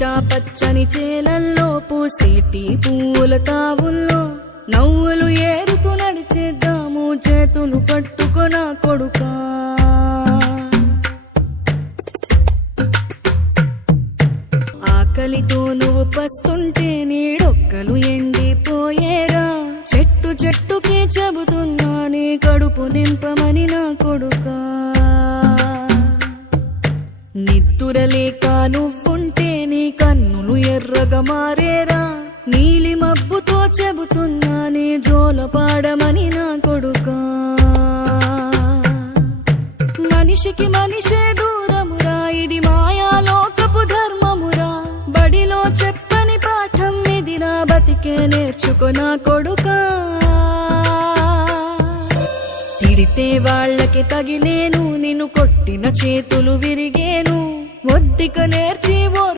పచ్చా పచ్చని చేలల్లో పూసేటి పూల తావుల్లో నవ్వులు ఏరుతూ నడిచేద్దాము చేతులు పట్టుకొన కొడుకా. ఆకలితో నువ్వు పస్తుంటే నీడొక్కలు ఎండిపోయేరా. చెట్టు చెట్టుకే చెబుతున్నా నీ కడుపు నింపమని నా కొడుకా. నిద్దురలేక నువ్వుంటే నీ కన్నులు ఎర్రగా మారేరా. నీలి మబ్బుతో చెబుతున్నా నీ జోల పాడమని నా కొడుకా. మనిషికి మనిషే దూరమురా, ఇది మాయాలోకపు ధర్మమురా. బడిలో చెప్పని పాఠం ఇదిరా, బతికే నేర్చుకో నా కొడుకా. తిడితే వాళ్ళకి తగిలేను, నిన్ను కొట్టిన చేతులు విరిగేను. ఒద్దిక నేర్చి